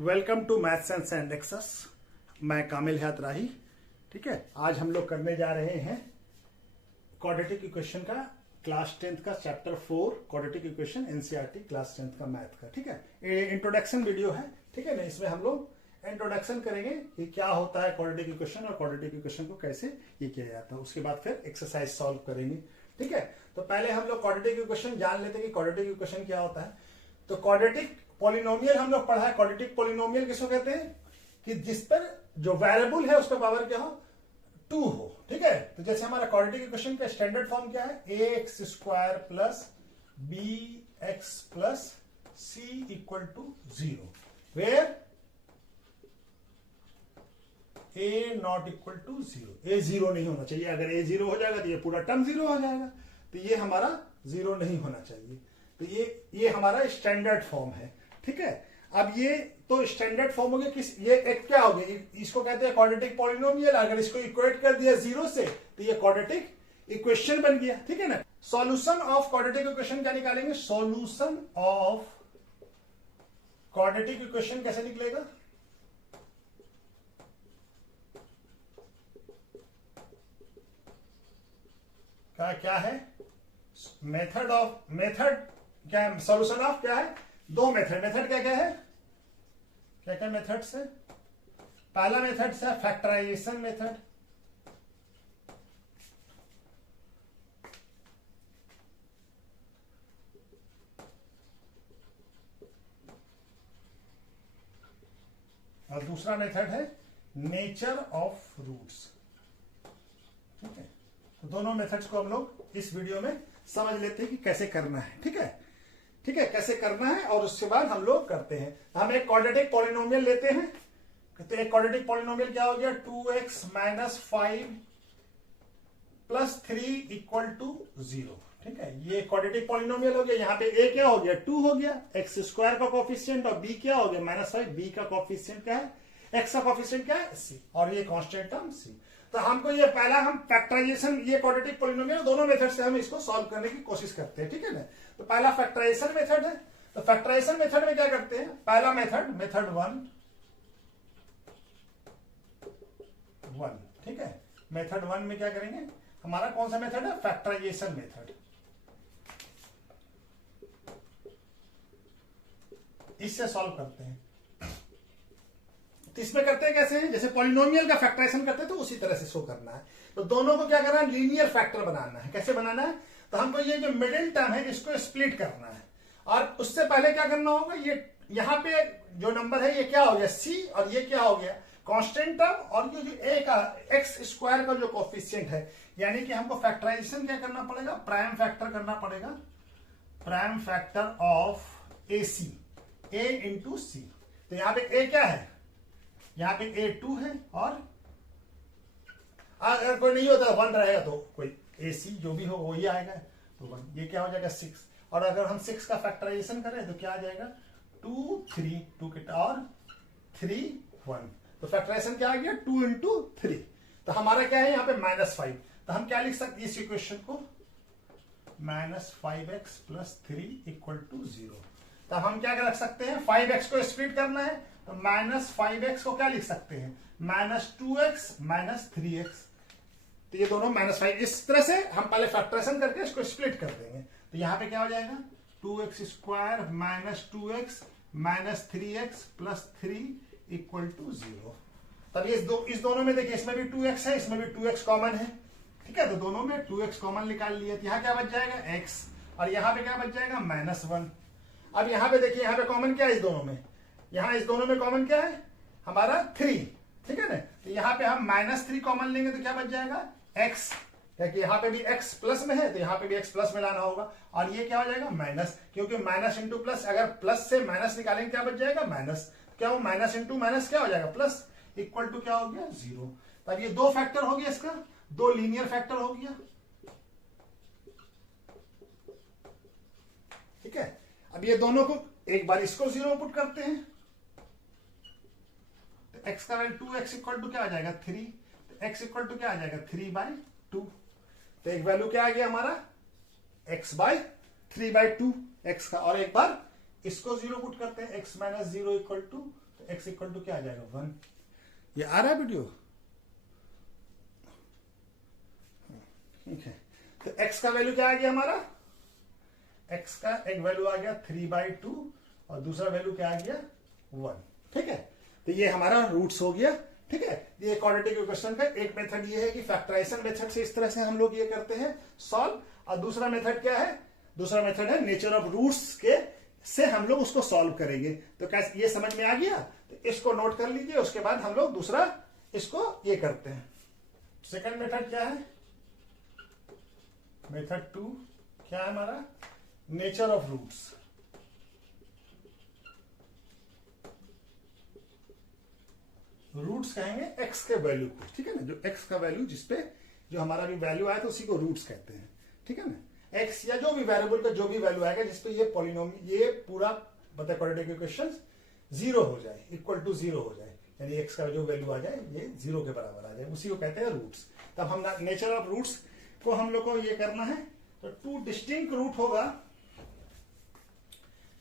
Welcome to maths and indexes. मैं कामिल हयात राही। ठीक है, आज हम लोग करने जा रहे हैं क्वाड्रेटिक इक्वेशन का क्लास 10th का chapter 4 quadratic equation NCERT class 10th का मैथ का। ठीक है, ये इंट्रोडक्शन वीडियो है। ठीक है ना, इसमें हम लोग इंट्रोडक्शन करेंगे कि क्या होता है क्वाड्रेटिक इक्वेशन और क्वाड्रेटिक इक्वेशन को कैसे ये किया जाता है। उसके बाद फिर एक्सरसाइज सॉल्व करेंगे। ठीक है, तो पहले हम लोग क्वाड्रेटिक इक्वेशन जान लेते हैं कि क्वाड्रेटिक इक्वेशन क्या होता है। तो क्वाड्रेटिक पॉलिनोमियल हम लोग पढ़ा है। क्वाड्रेटिक पॉलिनोमियल किसको कहते हैं कि जिस पर जो वेरिएबल है उसका पावर क्या हो, 2 हो। ठीक है, तो जैसे हमारा क्वाड्रेटिक इक्वेशन का स्टैंडर्ड फॉर्म क्या है, ax square plus bx plus c equal to 0 where a not equal to 0। a 0 नहीं होना चाहिए। अगर a 0 हो जाएगा तो ये पूरा टर्म 0 हो जाएगा, तो ये हमारा 0 नहीं होना चाहिए। तो ये हमारा स्टैंडर्ड फॉर्म है। ठीक है, अब ये तो स्टैंडर्ड फॉर्म हो गया। किस ये एक क्या हो गया, इसको कहते हैं क्वाड्रेटिक पॉलिनोमियल। अगर इसको इक्वेट कर दिया 0 से तो ये क्वाड्रेटिक इक्वेशन बन गया। ठीक है ना, सॉल्यूशन ऑफ क्वाड्रेटिक इक्वेशन क्या निकालेंगे, सॉल्यूशन ऑफ क्वाड्रेटिक इक्वेशन कैसे निकलेगा, क्या है मेथड क्या है, सॉल्यूशन ऑफ क्या है, 2 मेथड क्या क्या है, क्या मेथड्स है। पहला मेथड है फैक्टराइजेशन मेथड, और दूसरा मेथड है नेचर ऑफ रूट्स। ठीक है, तो दोनों मेथड्स को हम लोग इस वीडियो में समझ लेते हैं कि कैसे करना है। ठीक है, कैसे करना है और उसके बाद हम लोग करते हैं। हम एक क्वाड्रेटिक पॉलिनोमियल लेते हैं। तो एक क्वाड्रेटिक पॉलिनोमियल क्या हो गया, 2x minus 5 plus 3 equal to 0। ठीक है, ये क्वाड्रेटिक पॉलिनोमियल हो गया। यहाँ पे a क्या हो गया, 2 हो गया, x स्क्वायर का कोफिशिएंट, और b क्या हो गया -5, b का कोफिशिएंट क्या है, x का कोफिशिएंट क्या है, c, और ये कांस्टेंट टर्म c। तो हमको ये पहला हम फैक्टराइजेशन, ये क्वाड्रेटिक पॉलिनोमियल दोनों मेथड से हम इसको सॉल्व करने की कोशिश करते हैं। ठीक है ना, तो पहला फैक्टराइजेशन मेथड है। तो फैक्टराइजेशन मेथड में क्या करते हैं, पहला मेथड 1। ठीक है, मेथड 1 में क्या करेंगे, हमारा कौन सा मेथड है, फैक्टराइजेशन मेथड। इससे सॉल्व करते हैं। तो इसमें करते हैं कैसे हैं, जैसे पॉलिनोमियल का फैक्टराइजेशन करते हैं तो उसी तरह से शो करना है। तो दोनों को क्या करना है, लीनियर फैक्टर बनाना है। कैसे बनाना है, तो हमको ये जो मिडिल टर्म है इसको स्प्लिट करना है। और उससे पहले क्या करना होगा, ये यहाँ पे जो नंबर है ये क्या हो गया, c, और ये क्या हो गया, कांस्टेंट टर्म, और ये जो a का x स्क्वायर का जो कोफिशिएंट है, यानी कि हमको फैक्टराइजेशन क्या करना पड़ेगा, प्राइम फैक्टर करना पड़ेगा, prime factor of ac, a into c। तो यहाँ पे a क्या है, यहाँ पे a 2 है, और अगर कोई नहीं होता 1 रहेगा तो कोई ac जो भी हो वही आएगा, तो 1। ये क्या हो जाएगा 6, और अगर हम 6 का फैक्टराइजेशन करें तो क्या आ जाएगा, 2 3 2 के और 3 1। तो फैक्टराइजेशन क्या आ गया, 2 इंटू 3। तो हमारा क्या है यहाँ पे -5। तो हम क्या लिख सकते हैं इस इक्वेशन को, -5x प्लस 3 इक्वल टू 0। तो हम क्या रख सकते हैं, 5x को स्प्लिट करना है, तो -5x को क्या लिख सकते हैं, -2x माइनस 3x। तो ये दोनों -5, इस तरह से हम पहले फैक्टराइजेशन करके इसको स्प्लिट कर देंगे। तो यहाँ पे क्या हो जाएगा, 2x square minus 2x minus 3x plus 3 equal to 0। तब ये इस दोनों में देखिए, इसमें भी 2x है, इसमें भी 2x कॉमन है। ठीक है, तो दोनों में 2x कॉमन निकाल लिया। तो यहाँ क्या बच जाएगा, x, और यहाँ पे क्या बच जाएगा, -1। अब यहाँ पे देखिए, यहाँ पे कॉमन क्या है इस दोनों में, यहाँ इस दोनों में कॉमन क्या है हमारा 3। ठीक है ना, तो यहाँ पे हम -3 कॉमन लेंगे तो क्या बच जाएगा, x, क्योंकि यहाँ पे भी x प्लस में है तो यहाँ पे भी x प्लस में लाना होगा, और ये क्या हो जाएगा माइनस, क्योंकि माइनस इंटू प्लस, अगर प्लस से माइनस निकालेंगे क्या बच जाएगा, माइनस। क्या हो, माइनस इंटू माइनस क्या हो जाएगा, प्लस, इक्वल टू क्या हो गया, 0। तब ये 2 फैक्टर हो गया, इसका 2 लीनियर फैक्टर हो गया। ठीक है, अब ये दोनों को एक बार इसको 0 पुट करते हैं, तो x का वैल्यू 2x इक्वल टू क्या आ जाएगा, 3। तो x इक्वल टू क्या आ जाएगा, 3/2। तो एक वैल्यू क्या आ गया हमारा, x/3/2 x का, और एक बार इसको 0 पुट करते हैं, x - 0 इक्वल टू, तो x इक्वल टू क्या आ जाएगा 1। ये आ रहा है वीडियो? ठीक है, तो x का वैल्यू क्या आ गया हमारा? x का एक वैल्यू आ गया 3/2 और दूसरा वैल्यू क्या आ गया 1। ठीक है, तो ये हमारा रूट्स हो गया। ठीक है, ये क्वाड्रेटिक इक्वेशन का एक मेथड ये है कि फैक्टराइजेशन मेथड से इस तरह से हम लोग ये करते हैं सॉल्व, और दूसरा मेथड क्या है? दूसरा मेथड है नेचर ऑफ रूट्स के से हम लोग उसको सॉल्व करेंगे। तो कैसे, ये समझ में आ गया? तो इसको नोट कर लीजिए, उसके बाद हम लोग दूसरा इसको ये करते हैं। सेकंड मेथड क्या है? मेथड 2 क्या है हमारा? Nature of roots. रूट्स कहेंगे एक्स के वैल्यू को। ठीक है ना, जो एक्स का वैल्यू जिसपे जो हमारा भी वैल्यू आया तो उसी को रूट्स कहते हैं। ठीक है ना, एक्स या जो भी वेरिएबल का जो भी वैल्यू आएगा जिसपे ये पॉलिनोमियल ये पूरा बताए क्वाड्रेटिक इक्वेशन 0 हो जाए, इक्वल टू 0 हो जाए, यानी एक्स का जो वैल्यू आ जाए ये 0 के बराबर आ जाए, उसी को कहते हैं रूट्स। तब हम नेचर ऑफ रूट्स को हम लोग को ये करना है, तो 2 डिस्टिंक्ट रूट होगा।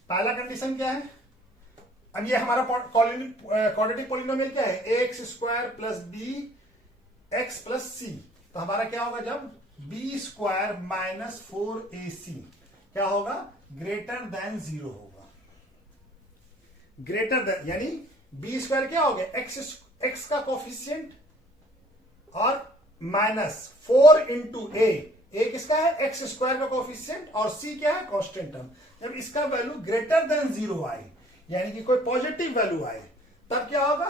पहला कंडीशन क्या है? अब ये हमारा क्वाड्रेटिक पॉलिनोमियल क्या है? ax square plus B X plus C. तो हमारा क्या होगा? जब बी स्क्वायर माइनस 4ac क्या होगा? ग्रेटर देन 0 होगा। ग्रेटर देन यानी बी स्क्वायर क्या हो गया? एक्स का कोफिशिएंट और माइनस 4 इंटू ए किसका है? एक्स स्क्वायर का कोफिशिएंट, और सी क्या है? Constant term. जब इसका वैल्यू ग्रेटर देन 0 आए, यानी कि कोई पॉजिटिव वैल्यू आए, तब क्या होगा?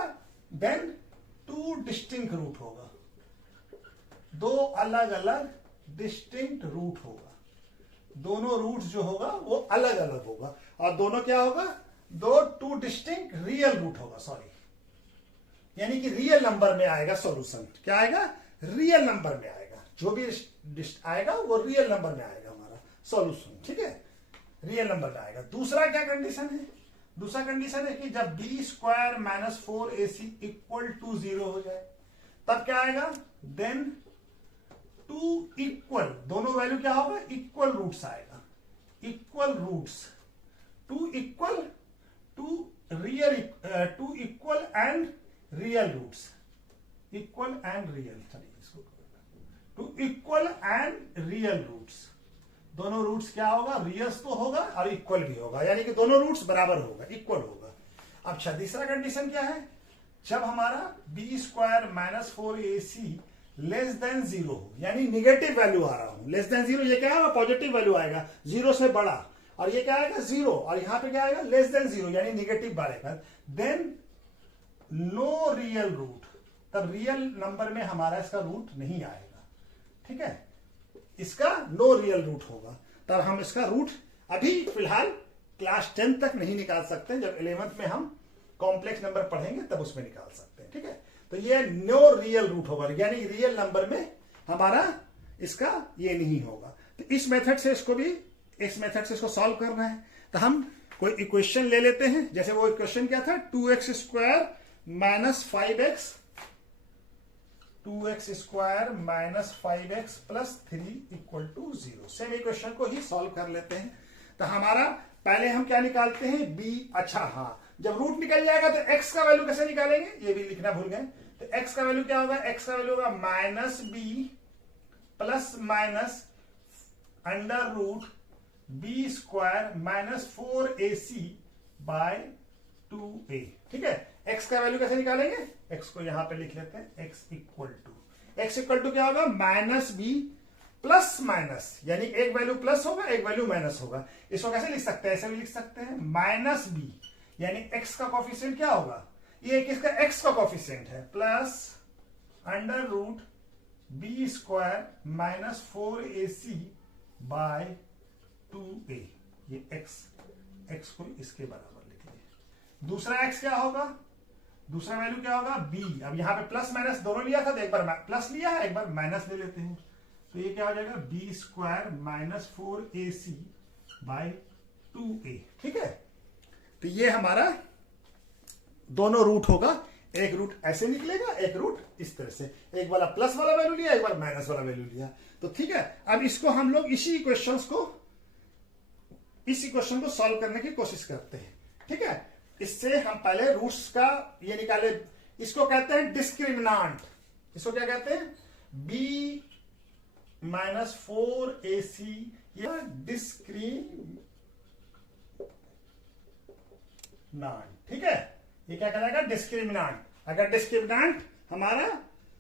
देन 2 डिस्टिंक्ट रूट होगा, 2 अलग अलग डिस्टिंक्ट रूट होगा। दोनों रूट्स जो होगा वो अलग अलग होगा, और दोनों क्या होगा? 2 डिस्टिंक्ट रियल रूट होगा। सॉरी, यानी कि रियल नंबर में आएगा सॉल्यूशन। क्या आएगा? रियल नंबर में आएगा, जो भी आएगा वो रियल नंबर में आएगा हमारा सॉल्यूशन। ठीक है, रियल नंबर में आएगा। दूसरा क्या कंडीशन है? दूसरा कंडीशन है कि जब b square minus 4ac equal to 0 हो जाए, तब क्या आएगा? देन 2 इक्वल, दोनों वैल्यू क्या होगा? इक्वल रूट्स आएगा। Equal roots, 2 equal, 2 equal and real roots, equal and real. चलिए इसको 2 इक्वल एंड रियल रूट्स। दोनों रूट्स क्या होगा? रियल्स तो होगा और इक्वल भी होगा, यानी कि दोनों रूट्स बराबर होगा, इक्वल होगा। अब तीसरा कंडीशन क्या है? जब हमारा b square minus 4ac less than 0 हो, यानी निगेटिव वैल्यू आ रहा हो। लेस देन 0 ये क्या है? पॉजिटिव वैल्यू आएगा, 0 से बड़ा, और ये क्या आएगा? 0, और यहां पे क्या आएगा? लेस देन 0, यानी निगेटिव बढ़ेगा। देन नो रियल रूट, तब रियल नंबर में हमारा इसका रूट नहीं आएगा। ठीक है, इसका नो रियल रूट होगा। तब हम इसका रूट अभी फिलहाल क्लास 10 तक नहीं निकाल सकते, जब 11th में हम कॉम्प्लेक्स नंबर पढ़ेंगे तब उसमें निकाल सकते हैं। ठीक है, तो ये नो रियल रूट होगा, यानी रियल नंबर में हमारा इसका ये नहीं होगा। तो इस मेथड से इसको सॉल्व करना है। तो हम कोई इक्वेशन ले लेते हैं, जैसे वो इक्वेशन क्या था? 2x square minus 5x, 2x square minus 5x plus 3 equal to 0। Same equation को ही सॉल्व कर लेते हैं। तो हमारा पहले हम क्या निकालते हैं? b। अच्छा हाँ, जब रूट निकल जाएगा तो x का वैल्यू कैसे निकालेंगे? ये भी लिखना भूल गए। तो x का वैल्यू क्या होगा? x का वैल्यू होगा minus b plus minus under root b square minus 4ac by 2a। ठीक है, x का वैल्यू कैसे निकालेंगे? x को यहां पे लिख लेते हैं, x इक्वल टू क्या होगा? माइनस b प्लस माइनस, यानी एक वैल्यू प्लस होगा, एक वैल्यू माइनस होगा। इसको कैसे लिख सकते हैं? ऐसे भी लिख सकते हैं, माइनस b, यानी x का कोफिशिएंट क्या होगा? ये किसका? x का कोफिशिएंट है, plus under root b square minus 4ac by 2a। ये x को इसके बराबर लिख लिया। दूसरा x क्या होगा? दूसरा वैल्यू क्या होगा? b। अब यहां पे प्लस माइनस दोनों लिया था, तो एक बार प्लस लिया है, एक बार माइनस ले लेते हैं। तो ये क्या हो जाएगा? B square minus 4ac by 2a। ठीक है, तो ये हमारा दोनों रूट होगा। एक रूट ऐसे निकलेगा, एक रूट इस तरह से, एक वाला प्लस वाला वैल्यू लिया, एक बार माइनस वाला वैल्यू लिया। तो ठीक है, अब इसको हम लोग इस इक्वेशन को सॉल्व करने की कोशिश करते हैं। ठीक है, इससे हम पहले रूट्स का ये निकाले, इसको कहते हैं डिस्क्रिमिनांट। इसको क्या कहते हैं? b माइनस 4ac, या डिस्क्रिमिनांट। ठीक है, ये क्या कहलाएगा? डिस्क्रिमिनांट। अगर डिस्क्रिमिनांट हमारा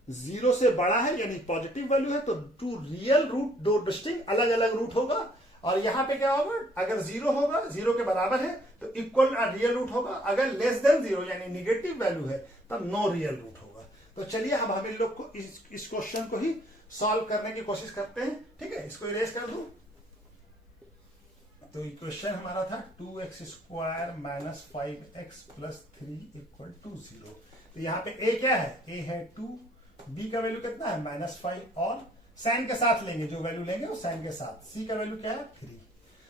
0 से बड़ा है यानी पॉजिटिव वैल्यू है तो टू रियल रूट, दो डिस्टिंक्ट अलग अलग रूट होगा। और यहां पे क्या होगा? अगर 0 होगा, 0 के बराबर है तो इक्वल रियल रूट होगा। अगर लेस देन 0 यानी निगेटिव वैल्यू है तब नो रियल रूट होगा। तो चलिए अब हम इन लोग को इस क्वेश्चन को ही सॉल्व करने की कोशिश करते हैं। ठीक है, इसको इरेज कर दूं। तो इक्वेशन हमारा था 2x square minus 5x plus 3 equal to 0। तो यहाँ पे a क्या है? a है 2, b का वैल्यू कितना है? -5, और साइन के साथ लेंगे, जो वैल्यू लेंगे वो साइन के साथ। c का वैल्यू क्या है? 3।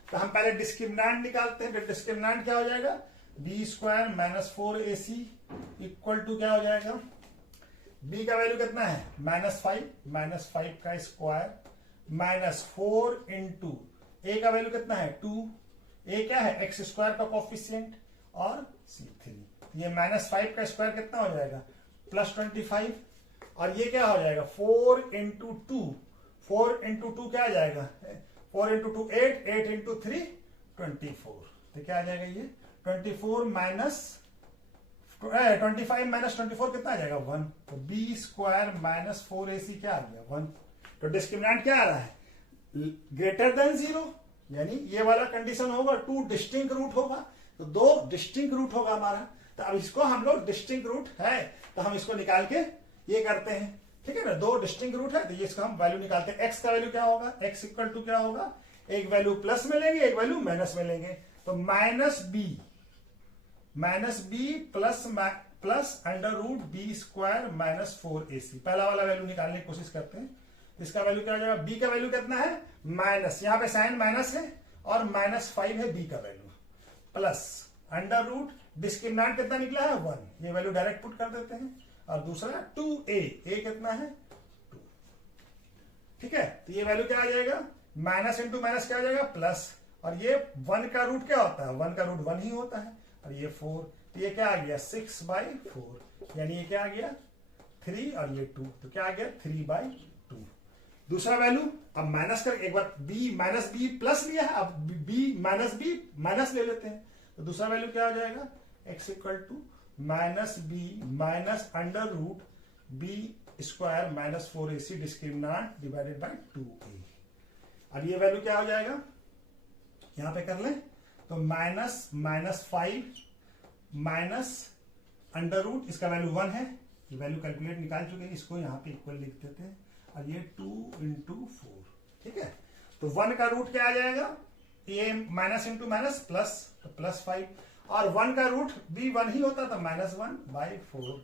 तो हम पहले डिस्क्रिमिनांट निकालते हैं। तो डिस्क्रिमिनांट क्या हो जाएगा? b square minus 4ac equal to क्या हो जाएगा? b का वैल्यू कितना है? -5 का स्क्वायर माइनस 4 इंटू a का वैल्यू कितना है? 2। a क्या है? x स्क्वायर का कोफिशिएंट, और c 3। ये -5 का स्क्वायर कितना हो जाएगा? +25। और ये क्या हो जाएगा? 4 इंटू 2। 4 इंटू 2 क्या आ जाएगा? 4 इंटू 2 8, 8 इंटू 3 24। तो क्या आ जाएगा ये? 24 माइनस 25 माइनस 24 कितना आ जाएगा? 1। तो b स्क्वायर माइनस 4ac क्या आ गया? 1। तो डिस्क्रिमिनेंट क्या आ रहा है? ग्रेटर देन 0, यानी ये वाला कंडीशन होगा, 2 डिस्टिंक्ट रूट होगा। तो 2 डिस्टिंक्ट रूट होगा हमारा। तो अब इसको हम लोग डिस्टिंक्ट रूट है तो हम इसको निकाल के ये करते हैं। ठीक है ना, 2 डिस्टिंक्ट रूट है तो ये इसका हम वैल्यू निकालते हैं। x का वैल्यू क्या होगा? x इक्वल टू क्या होगा? एक वैल्यू प्लस में लेंगे, एक वैल्यू माइनस में लेंगे। तो minus b plus under root b square minus 4ac। पहला वाला वैल्यू निकालने की कोशिश करते हैं। इसका वैल्यू क्या हो जाएगा? b का वैल्यू कितना है? माइनस, यहां पे साइन माइनस है और -5 है b का वैल्यू, प्लस अंडर रूट डिस्क्रिमिनेंट कितना निकला है? 1। ये वैल्यू डायरेक्ट पुट कर देते हैं। और दूसरा 2a, a कितना है? 2। ठीक है, तो ये वैल्यू क्या आ जाएगा? माइनस इंटू माइनस क्या आ जाएगा? प्लस। और ये 1 का रूट क्या होता है? 1 का रूट 1 ही होता है। और ये 4, तो ये क्या आ गया? 6/4, यानी ये क्या आ गया? 3, और ये 2, तो क्या आ गया? 3/2। दूसरा वैल्यू अब माइनस कर, एक बार b माइनस बी प्लस लिया है, अब b माइनस ले लेते हैं। तो दूसरा वैल्यू क्या हो जाएगा? x equal to minus b minus under root b square minus 4ac discriminant divided by 2a। अब ये वैल्यू क्या हो जाएगा? यहां पे कर लें तो -5 माइनस अंडर रूट, इसका वैल्यू 1 है, ये वैल्यू कैलकुलेट निकाल चुके हैं, इसको यहाँ पे इक्वल लिख देते हैं। और ये 2 इंटू 4। ठीक है, तो 1 का रूट क्या आ जाएगा? ये माइनस इंटू माइनस प्लस, तो +5, और 1 का रूट भी 1 ही होता था, -1/4।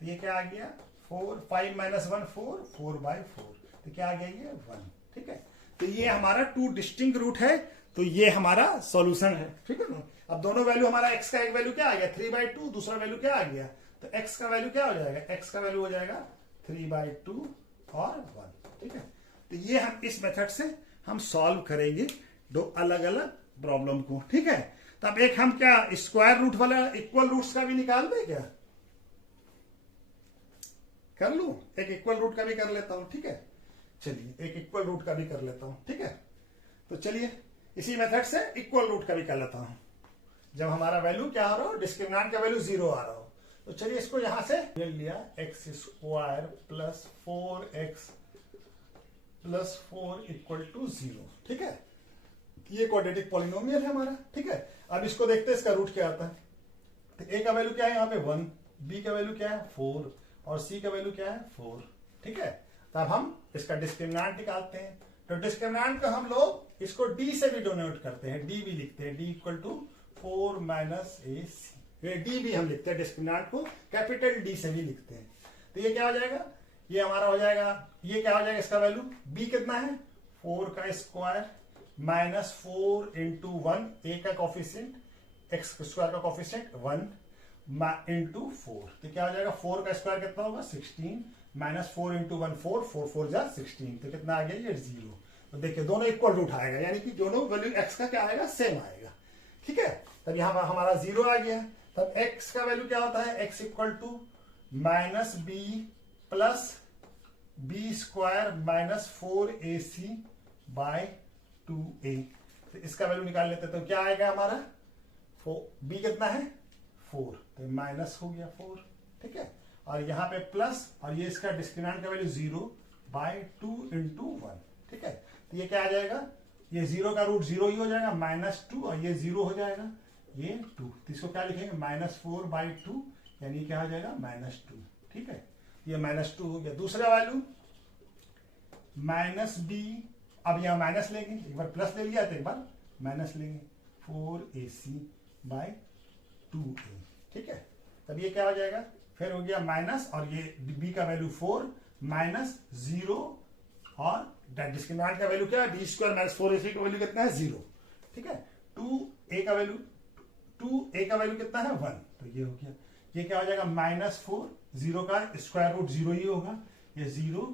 तो ये क्या आ गया? 4, 5 माइनस 1 4, 4/4। तो क्या आ गया? ये 1। ठीक है, तो ये हमारा 2 डिस्टिंक्ट रूट है, तो ये हमारा सॉल्यूशन है। ठीक है ना, अब दोनों वैल्यू हमारा x का एक वैल्यू क्या आ गया? 3/2, दूसरा वैल्यू क्या आ गया? तो x का वैल्यू क्या हो जाएगा? x का वैल्यू हो जाएगा 3/2 और 1। ठीक है, तो ये हम इस मेथड से हम सॉल्व करेंगे 2 अलग अलग प्रॉब्लम को। ठीक है, तो अब एक हम क्या स्क्वायर रूट वाला इक्वल रूट्स का भी निकाल दे, क्या कर लू? एक इक्वल रूट का भी कर लेता हूं। ठीक है, चलिए एक इक्वल रूट का भी कर लेता हूं। ठीक है, तो चलिए इसी मेथड से इक्वल रूट का भी कर लेता हूं। जब हमारा वैल्यू क्या आ रहा हो? डिस्क्रिमिनेंट का वैल्यू 0 आ रहा हो। तो चलिए इसको यहां से ले लिया, x square plus 4x plus 4 equal to 0। ठीक है, ये क्वाड्रेटिक पॉलिनोमियल है हमारा। ठीक है, अब इसको देखते हैं इसका रूट क्या आता है। तो a का वैल्यू क्या है यहाँ पे? 1, b का वैल्यू क्या है? 4, और c का वैल्यू क्या है? 4। ठीक है, तब हम इसका डिस्क्रिमिनेंट निकालते हैं। तो डिस्क्रिमिनेंट को हम लोग इसको d से भी डोनेट करते हैं, d भी लिखते हैं, d equal to 4 minus ac। D भी हम लिखते हैं, डिस्क्रिमिनेंट को कैपिटल डी से भी लिखते हैं। तो ये क्या हो जाएगा? ये हमारा हो जाएगा, ये क्या हो जाएगा? इसका वैल्यू b कितना है? 4 का स्क्वायर माइनस 4 इंटू 1, a का कोफिशिएंट, x स्क्वायर का कोफिशिएंट 1 इंटू 4। तो क्या हो जाएगा? 4 का स्क्वायर कितना होगा? 16 माइनस 4 इंटू 1 4, 4 4 जा 16। तो कितना आ गया? ये 0। तो देखिए दोनों इक्वल रूट आएगा, यानी कि दोनों वैल्यू x का क्या आएगा? सेम आएगा। ठीक है, तब यहाँ पर हमारा 0 आ गया। तब x का वैल्यू क्या होता है, x equal to minus b plus b square minus 4ac by 2a। तो इसका वैल्यू निकाल लेते हैं, तो क्या आएगा हमारा, बी कितना है 4, तो माइनस हो गया 4, ठीक है, और यहाँ पे प्लस, और ये इसका डिस्क्रिमिनेंट का वैल्यू 0 बाय 2 इंटू 1, ठीक है। तो ये क्या आ जाएगा, ये 0 का रूट 0 ही हो जाएगा, -2, और ये 0 हो जाएगा, ये 2, तो इसको क्या लिखेंगे, -4 बाई 2, यानी क्या हो जाएगा -2, ठीक है, ये -2 हो गया। दूसरा वैल्यू माइनस बी, अब यहाँ माइनस लेंगे, एक बार प्लस ले लिया तो एक बार माइनस लेंगे, 4ac बाई 2a, ठीक है। तब ये क्या हो जाएगा, फिर हो गया माइनस, और ये b का वैल्यू 4 माइनस 0, और डिस्क्रिमिनेंट का वैल्यू क्या है, बी स्क्वायर माइनस 4ac का वैल्यू कितना है 0, ठीक है। 2a का वैल्यू कितना है 1, तो ये हो गया, ये क्या हो जाएगा -4, 0 का स्क्वायर रूट 0 ही होगा, ये 0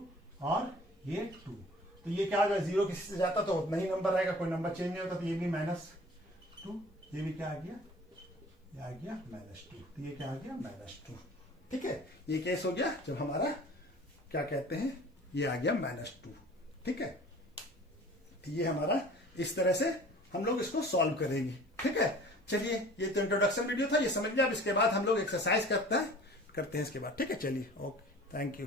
और ये 2, तो ये क्या हो जाएगा, 0 किसी से जाता तो उतना ही नंबर रहेगा, कोई नंबर चेंज नहीं होता, तो ये भी -2, ये भी क्या आ गया, ये आ गया -2, तो ये क्या आ गया -2, ठीक है। ये केस हो गया जब हमारा क्या कहते हैं, ये आ गया -2, ठीक है। तो ये हमारा इस तरह से हम लोग इसको सॉल्व करेंगे, ठीक है। चलिए, ये तो इंट्रोडक्शन वीडियो था, ये समझ लिया। अब इसके बाद हम लोग एक्सरसाइज करते हैं इसके बाद, ठीक है। चलिए, ओके, थैंक यू।